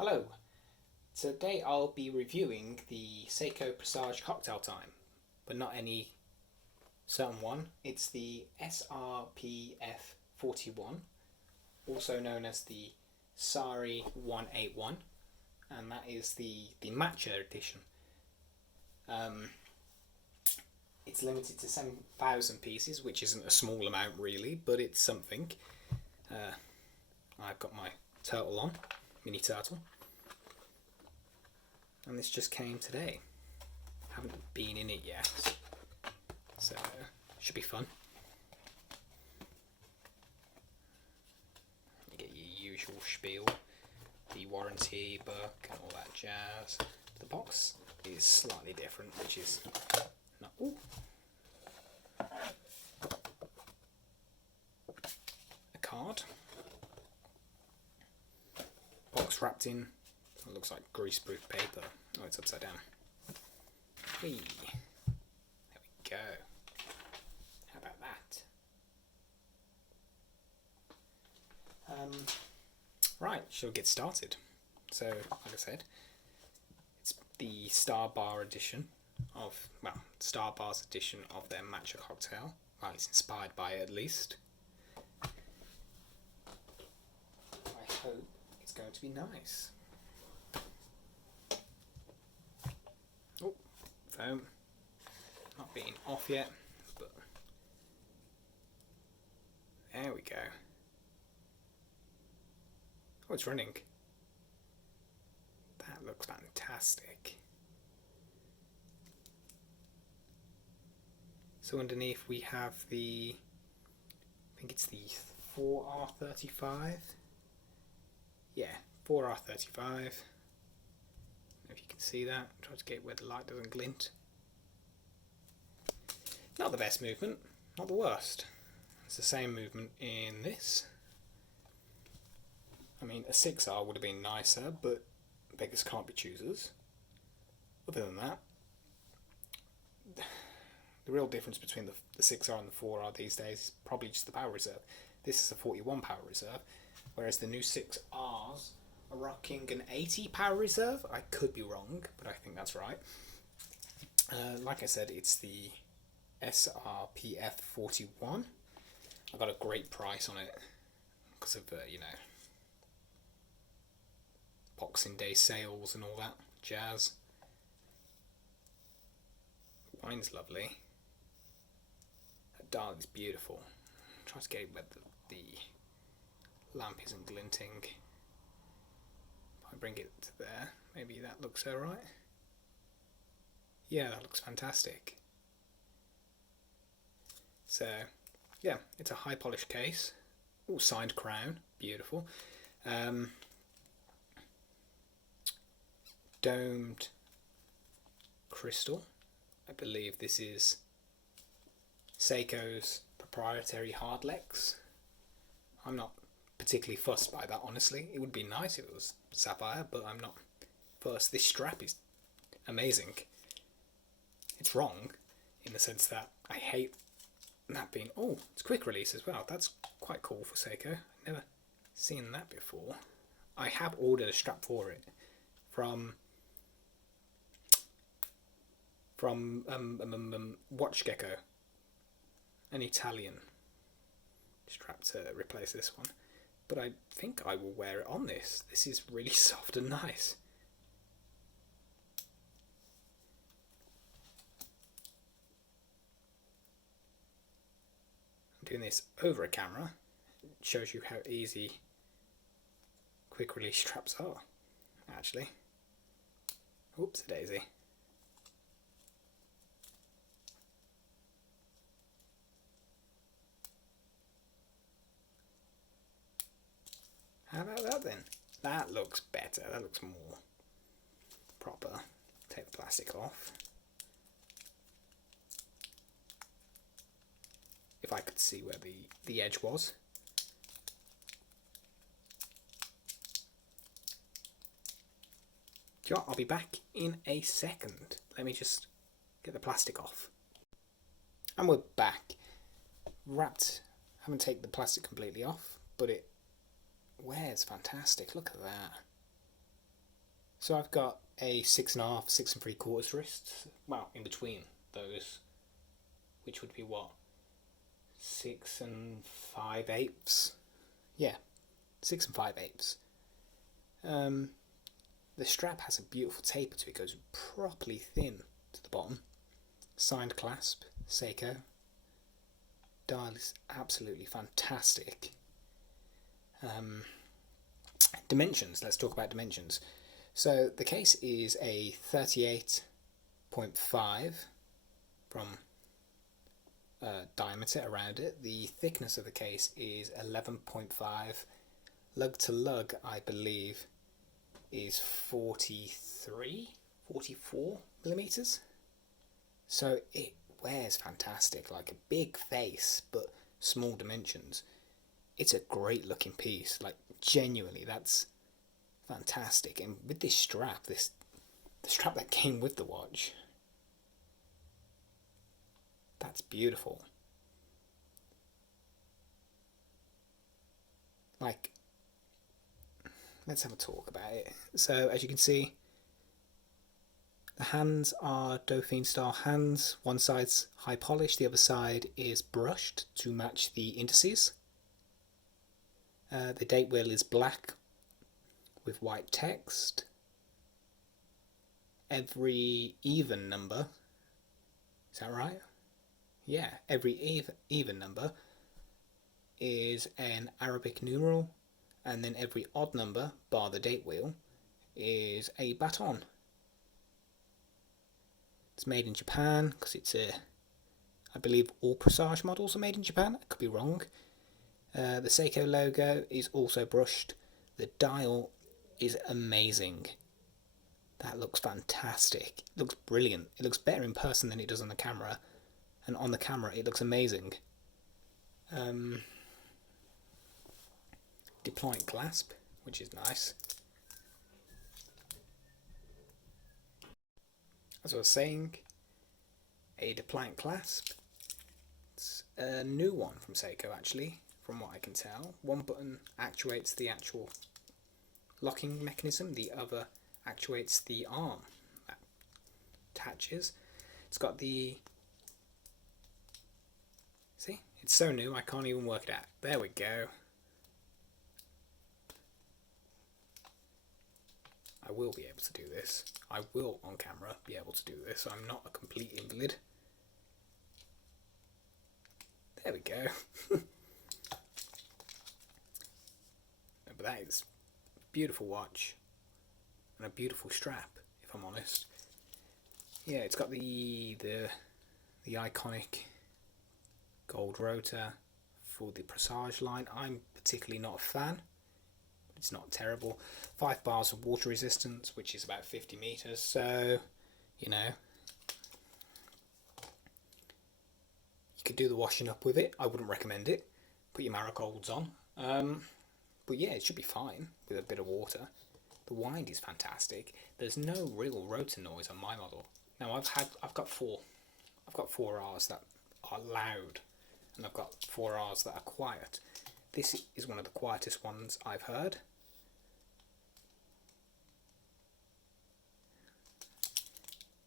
Hello, today I'll be reviewing the Seiko Presage Cocktail Time, but not any certain one. It's the SRPF41, also known as the Sari 181, and that is the Matcha edition. It's limited to 7,000 pieces, which isn't a small amount really, but it's something. I've got my turtle on, mini turtle. And this just came today. Haven't been in it yet, so should be fun. You get your usual spiel, the warranty book and all that jazz. The box is slightly different, which is not. Ooh. A card. Box wrapped in. It looks like greaseproof paper. Oh, it's upside down. Whee. There we go. How about that? Right, shall we get started? So, like I said, it's the Star Bar edition of, Star Bar's edition of their matcha cocktail. Well, it's inspired by it at least. I hope it's going to be nice. Oh, foam. Not being off yet, but there we go. Oh, it's running. That looks fantastic. So underneath we have the, I think it's the 4R35. Yeah, 4R35. If you can see that, try to get where the light doesn't glint. Not the best movement, not the worst. It's the same movement in this. I mean, a 6R would have been nicer, but beggars can't be choosers. Other than that, the real difference between the 6R and the 4R these days is probably just the power reserve. This is a 41 power reserve, whereas the new 6Rs are rocking an 80 power reserve. I could be wrong, but I think that's right. Like I said, it's the SRPF41. I got a great price on it because of Boxing Day sales and all that jazz. Wine's lovely. That dial is beautiful. Try to get it where the lamp isn't glinting. If I bring it to there, maybe that looks alright. Yeah, that looks fantastic. So, yeah, it's a high polished case. All signed crown, beautiful. Domed crystal. I believe this is Seiko's proprietary hardlex. I'm not particularly fussed by that, honestly. It would be nice if it was sapphire, but I'm not fussed. This strap is amazing. It's wrong in the sense that I hate that being... Oh, it's quick release as well. That's quite cool for Seiko. I've never seen that before. I have ordered a strap for it from Watch Gecko, an Italian strap to replace this one, but I think I will wear it on this. This is really soft and nice. I'm doing this over a camera. It shows you how easy quick release straps are, actually. Oops, a daisy. How about that then? That looks better. That looks more proper. Take the plastic off. If I could see where the edge was. Do you know what? I'll be back in a second. Let me just get the plastic off. And we're back. Wrapped. Haven't taken the plastic completely off, but it wears fantastic. Look at that. So I've got a 6.5, 6 3/4 wrist. Well, in between those, which would be what, 6 5/8. Yeah, 6 5/8. Um, the strap has a beautiful taper to it. It goes properly thin to the bottom. Signed clasp, Seiko. Dial is absolutely fantastic. Dimensions. Let's talk about dimensions. So the case is a 38.5 from diameter around it. The thickness of the case is 11.5. Lug to lug, I believe, is 44 millimeters. So it wears fantastic, like a big face, but small dimensions. It's a great looking piece, like genuinely, that's fantastic. And with this strap, the strap that came with the watch, that's beautiful. Like, let's have a talk about it. So as you can see, the hands are Dauphine style hands. One side's high polish, the other side is brushed to match the indices. The date wheel is black with white text. Every even number, is that right? Yeah, every even number is an Arabic numeral, and then every odd number, bar the date wheel, is a baton. It's made in Japan because it's I believe all Presage models are made in Japan. I could be wrong. The Seiko logo is also brushed. The dial is amazing. That looks fantastic. It looks brilliant. It looks better in person than it does on the camera, and on the camera it looks amazing. Deploying clasp, which is nice. As I was saying, a depliant clasp. It's a new one from Seiko, actually, from what I can tell. One button actuates the actual locking mechanism, the other actuates the arm that attaches. It's got the... See? It's so new I can't even work it out. There we go. I will be able to do this. I will, on camera, be able to do this. I'm not a complete invalid. There we go. But that is a beautiful watch and a beautiful strap, if I'm honest. Yeah, it's got the iconic gold rotor for the Presage line. I'm particularly not a fan. It's not terrible. 5 bars of water resistance, which is about 50 meters. So, you know, you could do the washing up with it. I wouldn't recommend it. Put your marigolds on. But yeah, it should be fine with a bit of water. The wind is fantastic. There's no real rotor noise on my model. Now I've got four R's that are loud, and I've got 4 R's that are quiet. This is one of the quietest ones I've heard.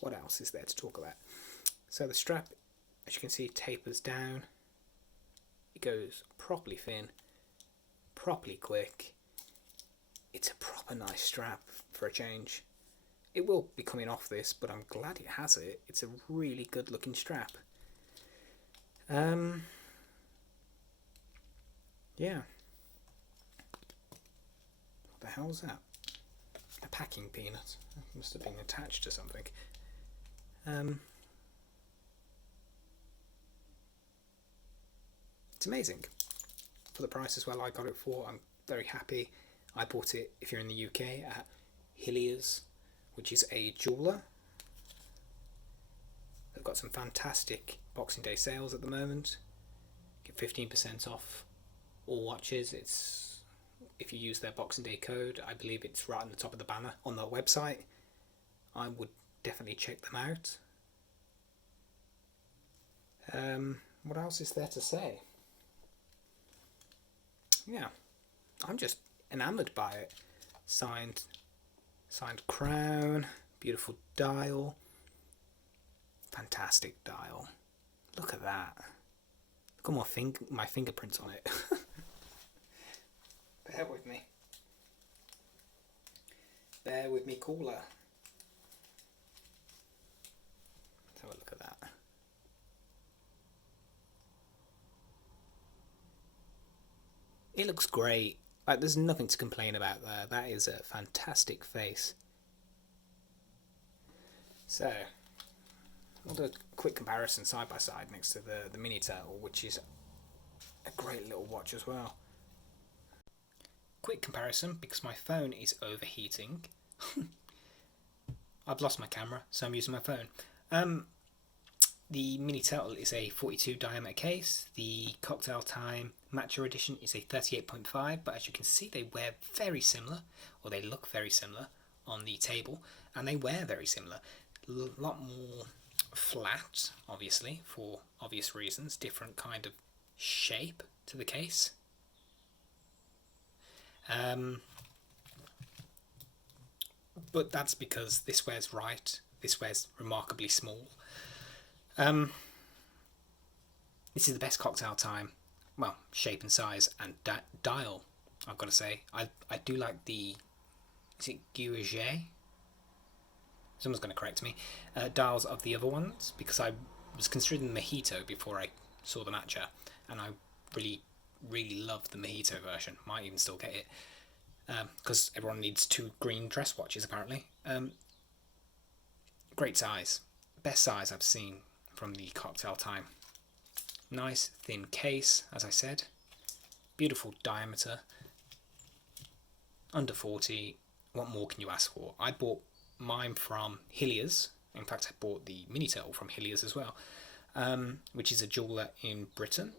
What else is there to talk about? So the strap, as you can see, tapers down. It goes properly thin, properly quick. It's a proper nice strap for a change. It will be coming off this, but I'm glad it has it. It's a really good looking strap. Yeah. What the hell is that? A packing peanut. It must have been attached to something. It's amazing. For the price as well I got it for, I'm very happy. I bought it, if you're in the UK, at Hilliers, which is a jeweller. They've got some fantastic Boxing Day sales at the moment. Get 15% off all watches. It's, if you use their Boxing Day code, I believe it's right on the top of the banner on their website. I would definitely check them out. What else is there to say? Yeah, I'm just enamoured by it. Signed Signed crown. Beautiful dial. Fantastic dial. Look at that. Look at my fingerprints on it. Bear with me. Bear with me, caller. Let's have a look at that. It looks great. Like, there's nothing to complain about there. That is a fantastic face. So, we'll do a quick comparison side by side next to the Mini Turtle, which is a great little watch as well. Quick comparison, because my phone is overheating. I've lost my camera, so I'm using my phone. The Mini Turtle is a 42 diameter case. The Cocktail Time Matcha edition is a 38.5, but as you can see, they wear very similar, or they look very similar on the table, and they wear very similar. A lot more flat, obviously, for obvious reasons. Different kind of shape to the case. But that's because this wears right. This wears remarkably small. This is the best Cocktail Time, well, shape and size and dial, I've got to say. I do like the, is it Guerget? Someone's going to correct me. Dials of the other ones, because I was considering the Mojito before I saw the Matcha, and I really, really love the Mojito version. Might even still get it, because everyone needs 2 green dress watches apparently. Great size. Best size I've seen from the Cocktail Time. Nice thin case, as I said. Beautiful diameter. Under 40. What more can you ask for? I bought mine from Hilliers. In fact, I bought the Mini Turtle from Hilliers as well, which is a jeweller in Britain.